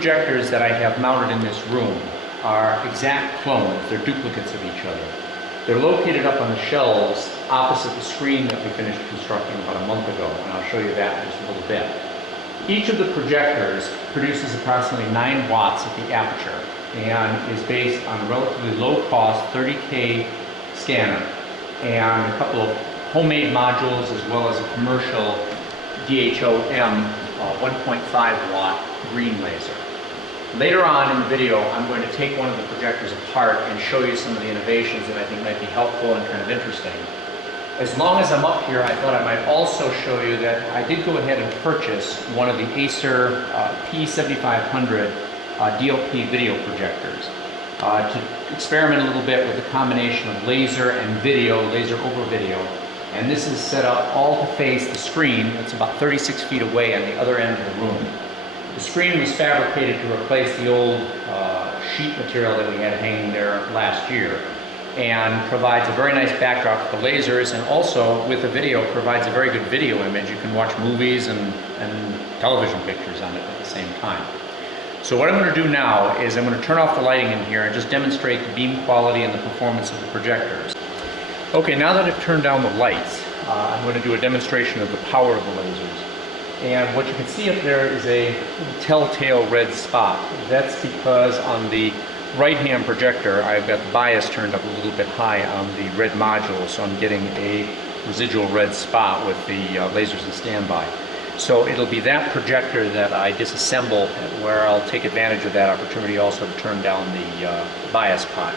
projectors that I have mounted in this room are exact clones. They're duplicates of each other. They're located up on the shelves opposite the screen that we finished constructing about a month ago, and I'll show you that in just a little bit. Each of the projectors produces approximately 9 watts at the aperture and is based on a relatively low-cost 30K scanner and a couple of homemade modules as well as a commercial DHOM 1.5 watt green laser. Later on in the video, I'm going to take one of the projectors apart and show you some of the innovations that I think might be helpful and kind of interesting. As long as I'm up here, I thought I might also show you that I did go ahead and purchase one of the Acer P7500 DLP video projectors to experiment a little bit with the combination of laser and video, laser over video. And this is set up all to face the screen that's about 36 feet away on the other end of the room. The screen was fabricated to replace the old sheet material that we had hanging there last year, and provides a very nice backdrop for the lasers, and also with the video provides a very good video image. You can watch movies and television pictures on it at the same time. So what I'm going to do now is I'm going to turn off the lighting in here and just demonstrate the beam quality and the performance of the projectors. Okay, now that I've turned down the lights, I'm going to do a demonstration of the power of the lasers. And what you can see up there is a telltale red spot. That's because on the right-hand projector, I've got the bias turned up a little bit high on the red module, so I'm getting a residual red spot with the lasers in standby. So it'll be that projector that I disassemble, where I'll take advantage of that opportunity also to turn down the bias pot.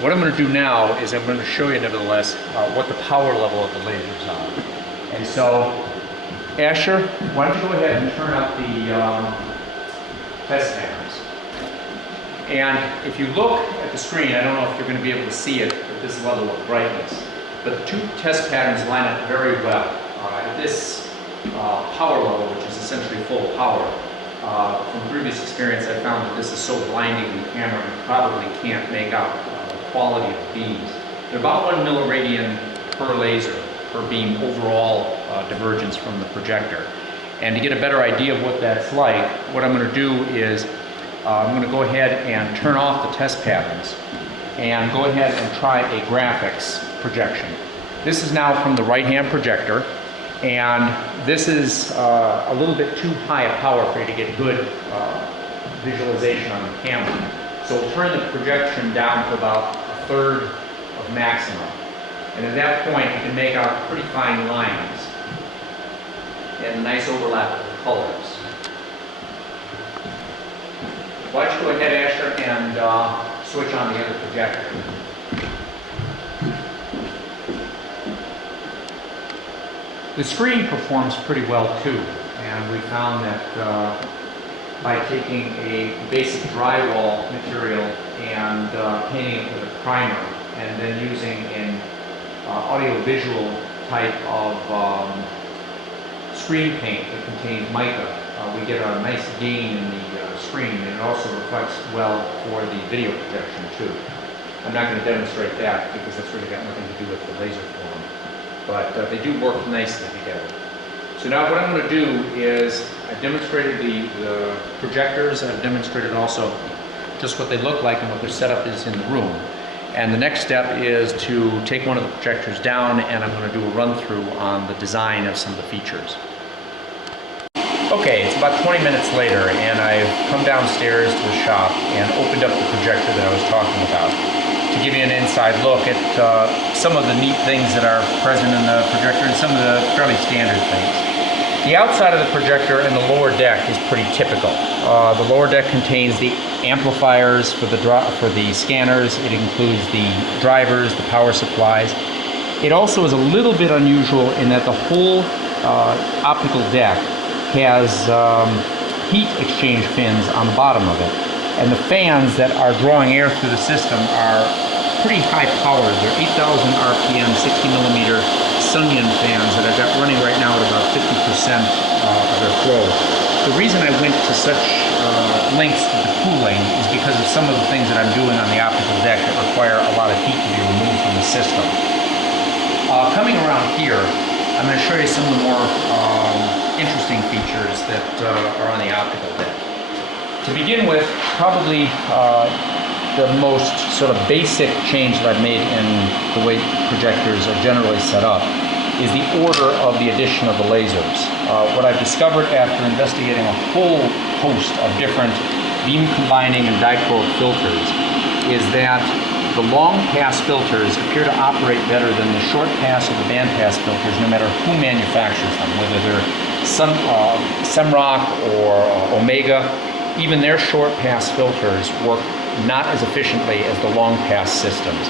What I'm going to do now is I'm going to show you nevertheless what the power level of the lasers are. And so, Asher, why don't you go ahead and turn up the test cameras. And if you look at the screen, I don't know if you're going to be able to see it at this level of brightness, but the two test patterns line up very well. At this power level, which is essentially full power, from previous experience I found that this is so blinding in the camera you probably can't make out the quality of beams. They're about 1 milliradian per laser, per beam overall divergence from the projector. And to get a better idea of what that's like, what I'm going to do is I'm going to go ahead and turn off the test patterns and go ahead and try a graphics projection. This is now from the right-hand projector, and this is a little bit too high a power for you to get good visualization on the camera. So we'll turn the projection down to about 1/3 of maximum. And at that point, you can make out pretty fine lines and a nice overlap of the colors. Why don't you go ahead, Asher, and switch on the other projector. The screen performs pretty well too, and we found that by taking a basic drywall material and painting it with a primer, and then using an audio-visual type of screen paint that contains mica, we get a nice gain in the screen, and it also reflects well for the video projection too. I'm not going to demonstrate that because that's really got nothing to do with the laser form, but they do work nicely together. So now what I'm going to do is I've demonstrated the projectors, and I've demonstrated also just what they look like and what their setup is in the room. And the next step is to take one of the projectors down, and I'm going to do a run-through on the design of some of the features. Okay, it's about 20 minutes later, and I've come downstairs to the shop and opened up the projector that I was talking about to give you an inside look at some of the neat things that are present in the projector and some of the fairly standard things. The outside of the projector and the lower deck is pretty typical. The lower deck contains the amplifiers for the scanners. It includes the drivers, the power supplies. It also is a little bit unusual in that the whole optical deck has heat exchange fins on the bottom of it. And the fans that are drawing air through the system are pretty high powered. They're 8,000 RPM, 60 millimeter Sunyan fans that I've got running right now at about 50% of their flow. The reason I went to such lengths with the cooling is because of some of the things that I'm doing on the optical deck that require a lot of heat to be removed from the system. Coming around here, I'm going to show you some of the more interesting features that are on the optical deck. To begin with, probably the most sort of basic change that I've made in the way projectors are generally set up is the order of the addition of the lasers. What I've discovered after investigating a whole host of different beam combining and dipole filters is that the long pass filters appear to operate better than the short pass or the band pass filters, no matter who manufactures them, whether they're Semrock or Omega. Even their short pass filters work not as efficiently as the long pass systems.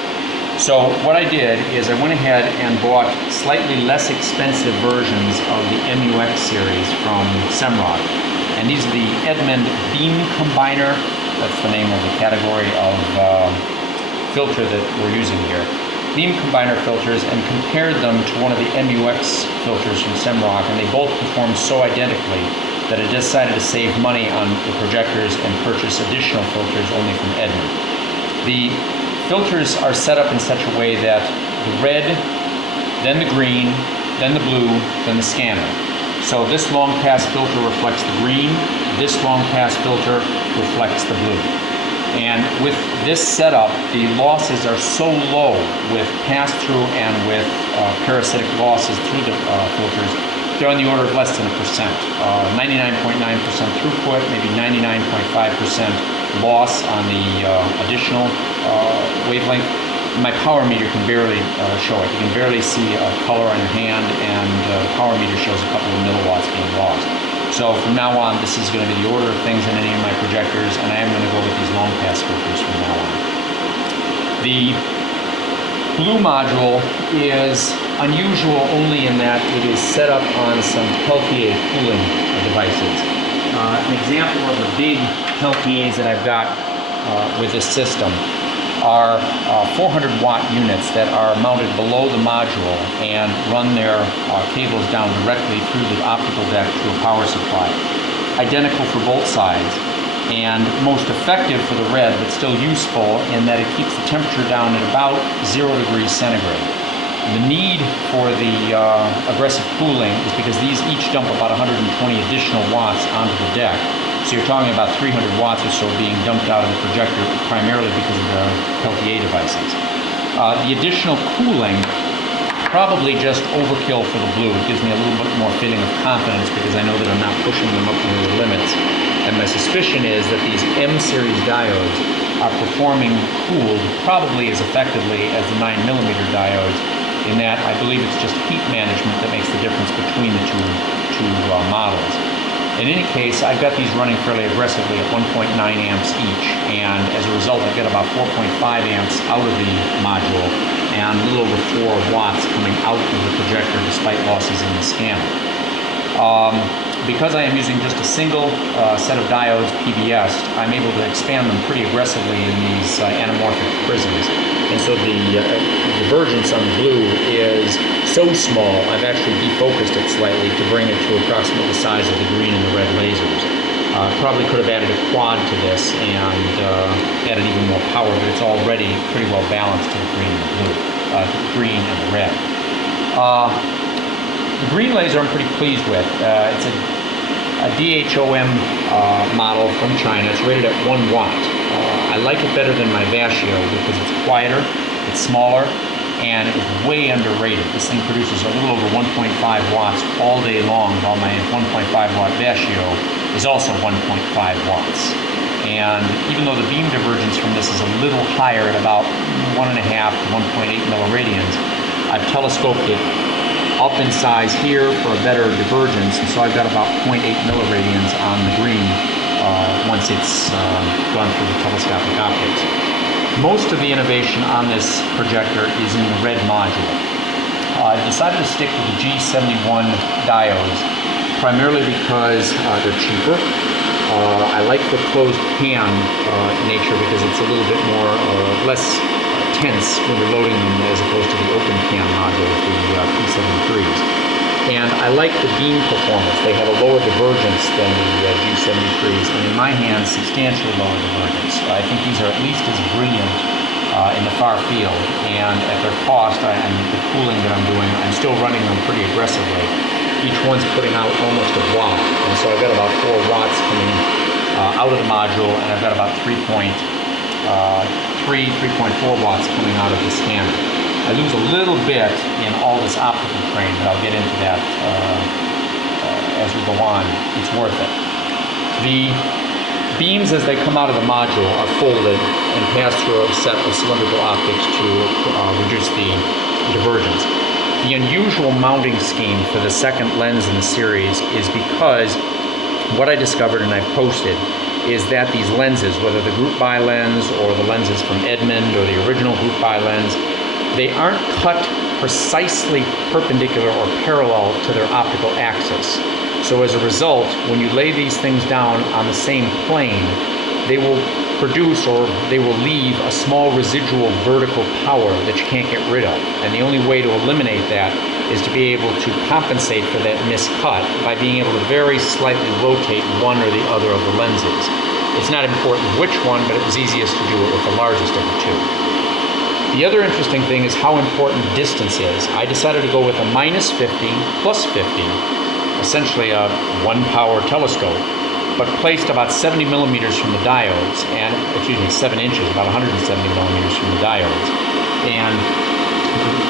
So what I did is I went ahead and bought slightly less expensive versions of the MUX series from Semrock. And these are the Edmund Beam Combiner. That's the name of the category of filter that we're using here. Beam Combiner filters, and compared them to one of the MUX filters from Semrock, and they both perform so identically that I decided to save money on the projectors and purchase additional filters only from Edmund. The filters are set up in such a way that the red, then the green, then the blue, then the scanner. So this long pass filter reflects the green, this long pass filter reflects the blue. And with this setup, the losses are so low with pass-through and with parasitic losses through the filters, they're on the order of less than 1%. 99.9% throughput, maybe 99.5% loss on the additional wavelength. My power meter can barely show it. You can barely see a color on your hand, and the power meter shows a couple of milliwatts being lost. So from now on, this is going to be the order of things in any of my projectors, and I am going to go with these long pass filters from now on. The blue module is unusual only in that it is set up on some Peltier cooling devices. An example of the big Peltiers that I've got with this system are 400 watt units that are mounted below the module and run their cables down directly through the optical deck to a power supply. Identical for both sides, and most effective for the red, but still useful in that it keeps the temperature down at about 0 degrees centigrade. The need for the aggressive cooling is because these each dump about 120 additional watts onto the deck. So you're talking about 300 watts or so being dumped out of the projector, primarily because of the Peltier devices. The additional cooling, probably just overkill for the blue. It gives me a little bit more feeling of confidence because I know that I'm not pushing them up to their limits. And my suspicion is that these M-series diodes are performing cooled probably as effectively as the 9mm diodes, in that I believe it's just heat management that makes the difference between the two models. In any case, I've got these running fairly aggressively at 1.9 amps each, and as a result I get about 4.5 amps out of the module and a little over 4 watts coming out of the projector despite losses in the scanner. Because I am using just a single set of diodes PBS, I'm able to expand them pretty aggressively in these anamorphic prisms. And so the divergence on the blue is so small, I've actually defocused it slightly to bring it to approximately the size of the green and the red lasers. Probably could have added a quad to this and added even more power, but it's already pretty well balanced to the green and the blue, green and the red. The green laser I'm pretty pleased with. It's a DHOM model from China. It's rated at 1 watt. I like it better than my Vashio because it's quieter, it's smaller, and it's way underrated. This thing produces a little over 1.5 watts all day long, while my 1.5 watt Vashio is also 1.5 watts. And even though the beam divergence from this is a little higher at about 1.5 to 1.8 milliradians, I've telescoped it up in size here for a better divergence, and so I've got about 0.8 milliradians on the green once it's gone through the telescopic optics. Most of the innovation on this projector is in the red module. I've decided to stick with the G71 diodes, primarily because they're cheaper. I like the closed pan nature because it's a little bit more less tense when you're loading them as opposed to the open pan module with the P73s. And I like the beam performance. They have a lower divergence than the G73s, and in my hands, substantially lower divergence. I think these are at least as brilliant in the far field, and at their cost and the cooling that I'm doing, I'm still running them pretty aggressively. Each one's putting out almost a watt, and so I've got about 4 watts coming out of the module, and I've got about 3.4 watts coming out of the scanner. I lose a little bit in all this optical frame, but I'll get into that as we go on. It's worth it. The beams, as they come out of the module, are folded and pass through a set of cylindrical optics to reduce the divergence. The unusual mounting scheme for the second lens in the series is because what I discovered, and I've posted, is that these lenses, whether the group buy lens or the lenses from Edmund or the original group buy lens, they aren't cut precisely perpendicular or parallel to their optical axis. So as a result, when you lay these things down on the same plane, they will produce, or they will leave, a small residual vertical power that you can't get rid of. And the only way to eliminate that is to be able to compensate for that miscut by being able to very slightly rotate one or the other of the lenses. It's not important which one, but it was easiest to do it with the largest of the two. The other interesting thing is how important distance is. I decided to go with a -50, +50, essentially a 1-power telescope, but placed about 70 millimeters from the diodes, and, 7 inches, about 170 millimeters from the diodes. And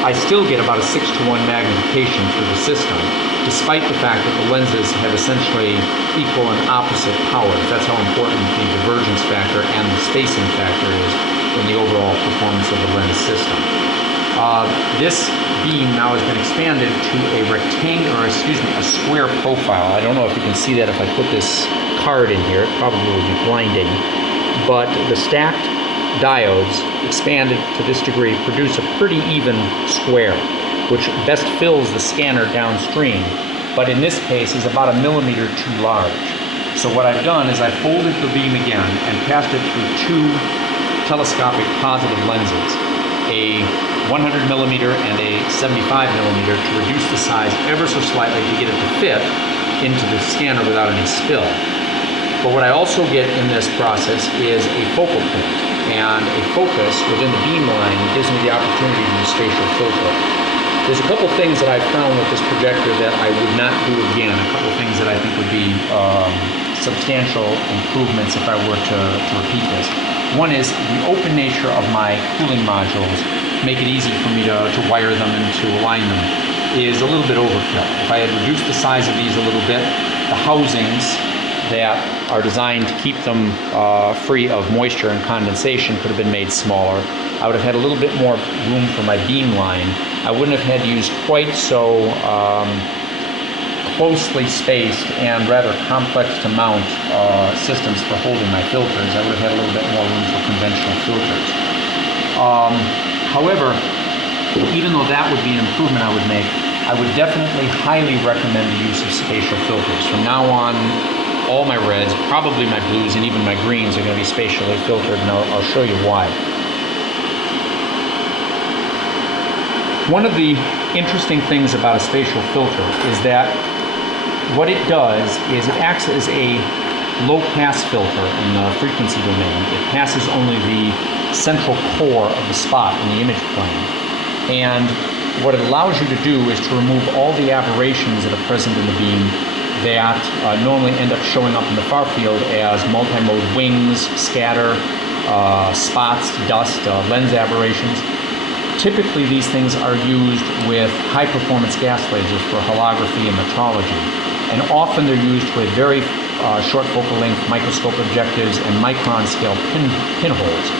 I still get about a 6-to-1 magnification through the system, despite the fact that the lenses have essentially equal and opposite powers. That's how important the divergence factor and the spacing factor is in the overall performance of the lens system. This beam now has been expanded to a a square profile. I don't know if you can see that if I put this card in here. It probably will be blinding. But the stacked diodes, expanded to this degree, produce a pretty even square, which best fills the scanner downstream, but in this case is about 1 millimeter too large. So what I've done is I folded the beam again and passed it through 2 telescopic positive lenses, a 100 millimeter and a 75 millimeter, to reduce the size ever so slightly to get it to fit into the scanner without any spill. But what I also get in this process is a focal point, and a focus within the beam line gives me the opportunity to use spatial filter. There's a couple things that I've found with this projector that I would not do again, a couple things that I think would be substantial improvements if I were to repeat this. One is the open nature of my cooling modules make it easy for me to wire them and to align them is a little bit overkill. If I had reduced the size of these a little bit, the housings that are designed to keep them free of moisture and condensation could have been made smaller. I would have had a little bit more room for my beam line. I wouldn't have had to use quite so closely spaced and rather complex to mount systems for holding my filters. I would have had a little bit more room for conventional filters. However, even though that would be an improvement I would make, I would definitely highly recommend the use of spatial filters. From now on, all my reds, probably my blues, and even my greens are going to be spatially filtered, and I'll show you why. One of the interesting things about a spatial filter is that what it does is it acts as a low-pass filter in the frequency domain. It passes only the central core of the spot in the image plane. And what it allows you to do is to remove all the aberrations that are present in the beam that normally end up showing up in the far field as multi-mode wings, scatter, spots, dust, lens aberrations. Typically these things are used with high-performance gas lasers for holography and metrology. And often they're used with very short focal length microscope objectives and micron-scale pinholes.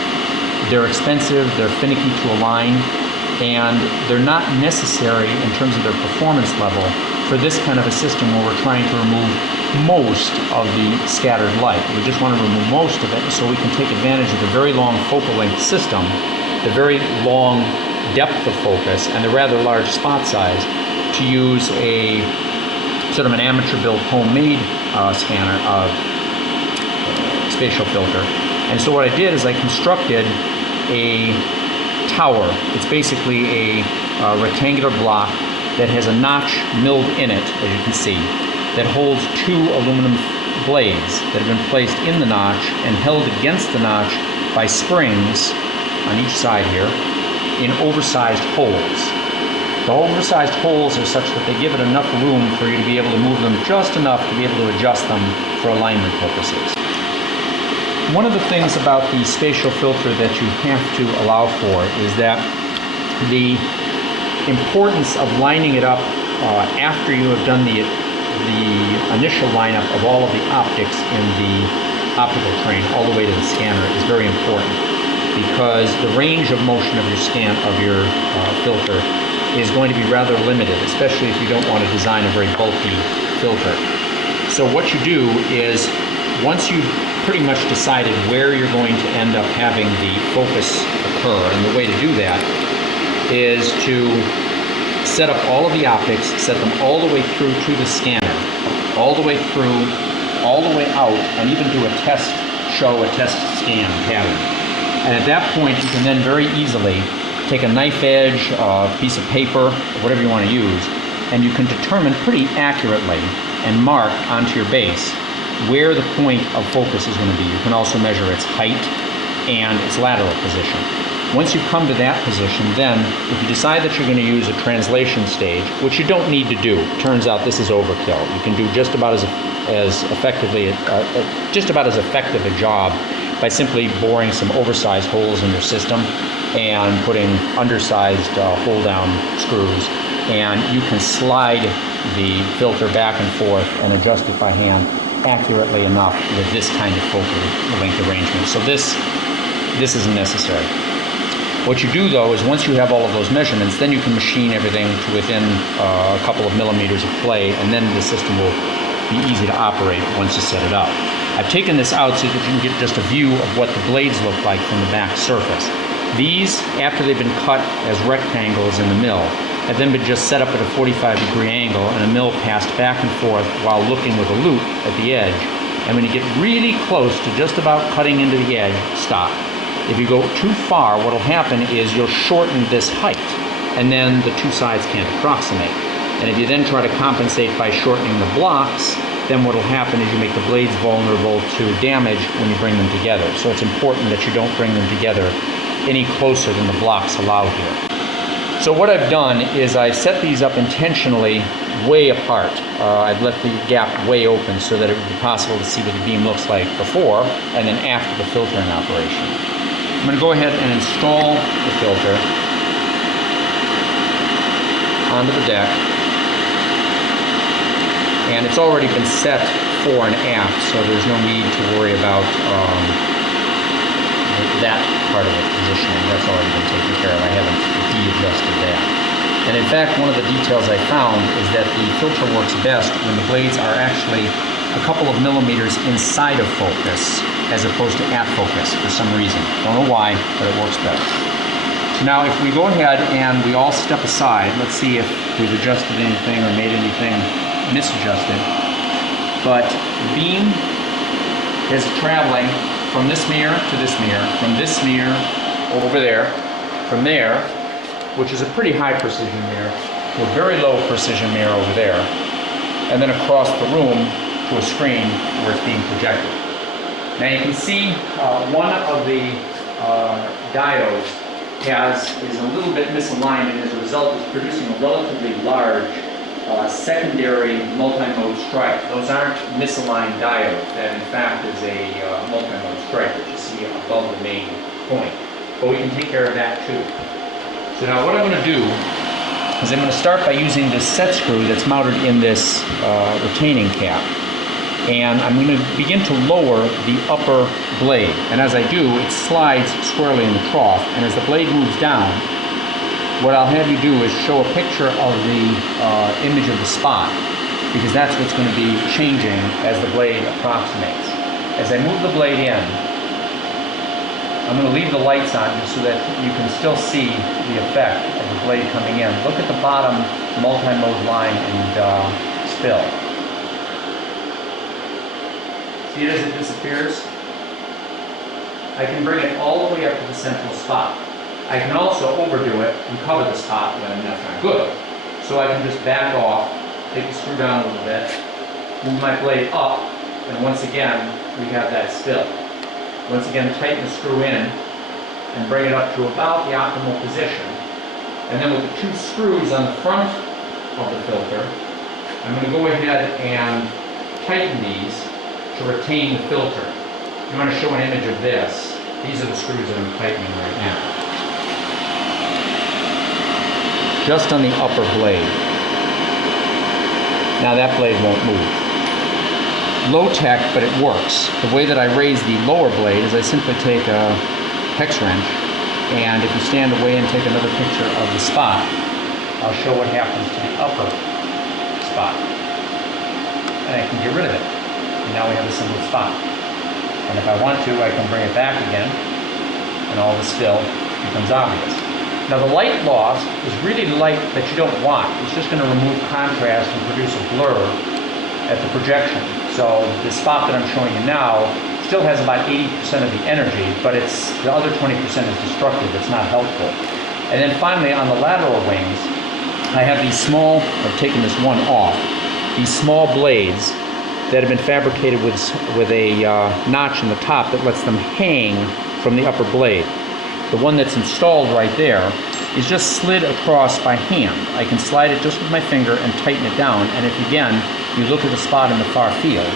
They're expensive, they're finicky to align, and they're not necessary in terms of their performance level for this kind of a system where we're trying to remove most of the scattered light. We just want to remove most of it so we can take advantage of the very long focal length system, the very long depth of focus, and the rather large spot size to use a sort of an amateur-built homemade spatial filter. And so what I did is I constructed a tower. It's basically a rectangular block that has a notch milled in it, as you can see, that holds 2 aluminum blades that have been placed in the notch and held against the notch by springs on each side here in oversized holes. The oversized holes are such that they give it enough room for you to be able to move them just enough to be able to adjust them for alignment purposes. One of the things about the spatial filter that you have to allow for is that the importance of lining it up after you have done the initial lineup of all of the optics in the optical train all the way to the scanner is very important, because the range of motion of your filter is going to be rather limited, especially if you don't want to design a very bulky filter. So what you do is, once you've pretty much decided where you're going to end up having the focus occur, and the way to do that is to set up all of the optics, set them all the way through to the scanner, all the way through, all the way out, and even do a test scan pattern. And at that point, you can then very easily take a knife edge, a piece of paper, whatever you want to use, and you can determine pretty accurately and mark onto your base where the point of focus is going to be. You can also measure its height and its lateral position. Once you come to that position, then if you decide that you're going to use a translation stage, which you don't need to do, it turns out this is overkill. You can do just about as effective a job by simply boring some oversized holes in your system and putting undersized hold-down screws, and you can slide the filter back and forth and adjust it by hand accurately enough with this kind of focal length arrangement. So this isn't necessary. What you do, though, is once you have all of those measurements, then you can machine everything to within a couple of millimeters of play, and then the system will be easy to operate once you set it up. I've taken this out so that you can get just a view of what the blades look like from the back surface. These, after they've been cut as rectangles in the mill, have then been just set up at a 45-degree angle and a mill passed back and forth while looking with a loop at the edge. And when you get really close to just about cutting into the edge, stop. If you go too far, what will happen is you'll shorten this height, and then the two sides can't approximate. And if you then try to compensate by shortening the blocks, then what will happen is you make the blades vulnerable to damage when you bring them together. So it's important that you don't bring them together any closer than the blocks allow here. So what I've done is I set these up intentionally way apart. I've left the gap way open so that it would be possible to see what the beam looks like before and then after the filtering operation. I'm going to go ahead and install the filter onto the deck, and it's already been set fore and aft, so there's no need to worry about that part of it positioning. That's already been taken care of. I haven't de-adjusted that. And in fact, one of the details I found is that the filter works best when the blades are actually a couple of millimeters inside of focus as opposed to at focus for some reason. Don't know why, but it works better. So now if we go ahead and we all step aside, let's see if we've adjusted anything or made anything misadjusted. But the beam is traveling from this mirror to this mirror, from this mirror over there, from there, which is a pretty high precision mirror, to a very low precision mirror over there, and then across the room to a screen where it's being projected. Now you can see one of the diodes is a little bit misaligned, and as a result is producing a relatively large secondary multi-mode stripe. Those aren't misaligned diodes. That in fact is a multi-mode stripe that you see above the main point. But we can take care of that too. So now what I'm going to do is I'm going to start by using this set screw that's mounted in this retaining cap. And I'm going to begin to lower the upper blade. And as I do, it slides squarely in the trough. And as the blade moves down, what I'll have you do is show a picture of the image of the spot, because that's what's going to be changing as the blade approximates. As I move the blade in, I'm going to leave the lights on just so that you can still see the effect of the blade coming in. Look at the bottom multi-mode line and spill. See it as it disappears? I can bring it all the way up to the central spot. I can also overdo it and cover the spot when that's not good. So I can just back off, take the screw down a little bit, move my blade up, and once again we have that spill. Once again, tighten the screw in and bring it up to about the optimal position. And then with the two screws on the front of the filter, I'm going to go ahead and tighten these to retain the filter. you want to show an image of this. These are the screws that I'm tightening right now. Just on the upper blade. Now that blade won't move. Low tech, but it works. The way that I raise the lower blade is I simply take a hex wrench, and if you stand away and take another picture of the spot, I'll show what happens to the upper spot. And I can get rid of it. And now we have a single spot. And if I want to, I can bring it back again, and all the spill becomes obvious. Now the light loss is really light that you don't want. It's just going to remove contrast and produce a blur at the projection. So the spot that I'm showing you now still has about 80% of the energy, but the other 20% is destructive. It's not helpful. And then finally, on the lateral wings, I have these small, I've taken this one off, these small blades that have been fabricated with a notch in the top that lets them hang from the upper blade. The one that's installed right there is just slid across by hand. I can slide it just with my finger and tighten it down, and if again you look at the spot in the far field,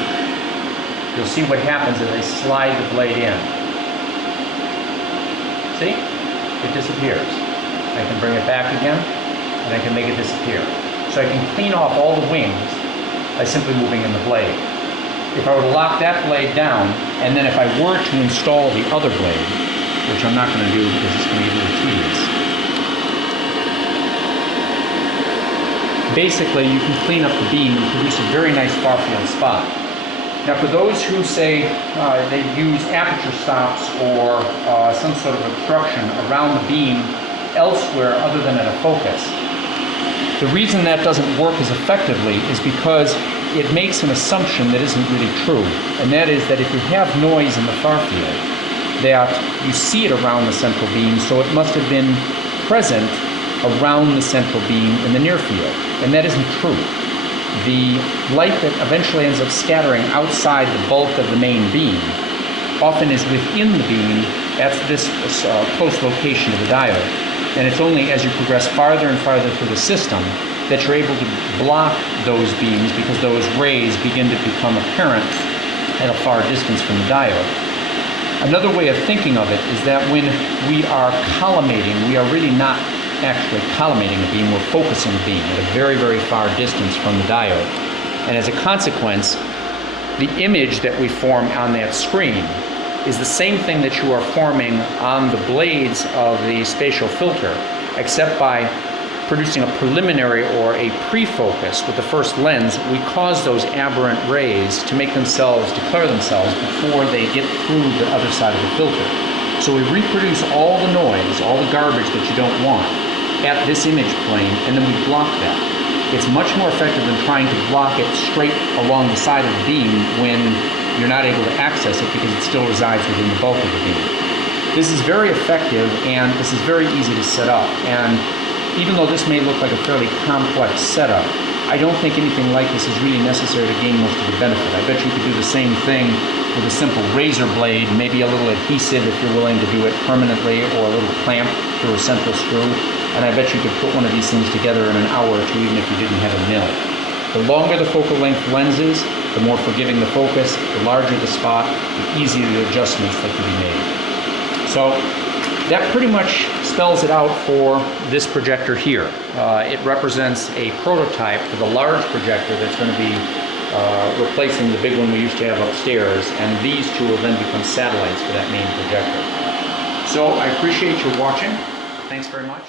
you'll see what happens as I slide the blade in. See? It disappears. I can bring it back again, and I can make it disappear. So I can clean off all the wings by simply moving in the blade. If I were to lock that blade down, and then if I were to install the other blade, which I'm not going to do because it's going to be a little tedious, basically you can clean up the beam and produce a very nice far field spot. Now for those who say they use aperture stops or some sort of obstruction around the beam elsewhere other than at a focus, the reason that doesn't work as effectively is because it makes an assumption that isn't really true, and that is that if you have noise in the far field, that you see it around the central beam, so it must have been present around the central beam in the near field, and that isn't true. The light that eventually ends up scattering outside the bulk of the main beam often is within the beam at this close location of the diode. And it's only as you progress farther and farther through the system that you're able to block those beams because those rays begin to become apparent at a far distance from the diode. Another way of thinking of it is that when we are collimating, we are really not actually collimating a beam, we're focusing a beam at a very, very far distance from the diode. And as a consequence, the image that we form on that screen is the same thing that you are forming on the blades of the spatial filter, except by producing a preliminary or a pre-focus with the first lens. We cause those aberrant rays to make themselves, declare themselves before they get through the other side of the filter. So we reproduce all the noise, all the garbage that you don't want at this image plane, and then we block that. It's much more effective than trying to block it straight along the side of the beam when you're not able to access it because it still resides within the bulk of the beam. This is very effective, and this is very easy to set up. And even though this may look like a fairly complex setup, I don't think anything like this is really necessary to gain most of the benefit. I bet you could do the same thing with a simple razor blade, maybe a little adhesive if you're willing to do it permanently, or a little clamp through a central screw. And I bet you could put one of these things together in an hour or two, even if you didn't have a mill. The longer the focal length lens is, the more forgiving the focus, the larger the spot, the easier the adjustments that can be made. So that pretty much spells it out for this projector here. It represents a prototype for the large projector that's going to be replacing the big one we used to have upstairs, and these two will then become satellites for that main projector. So I appreciate your watching. Thanks very much.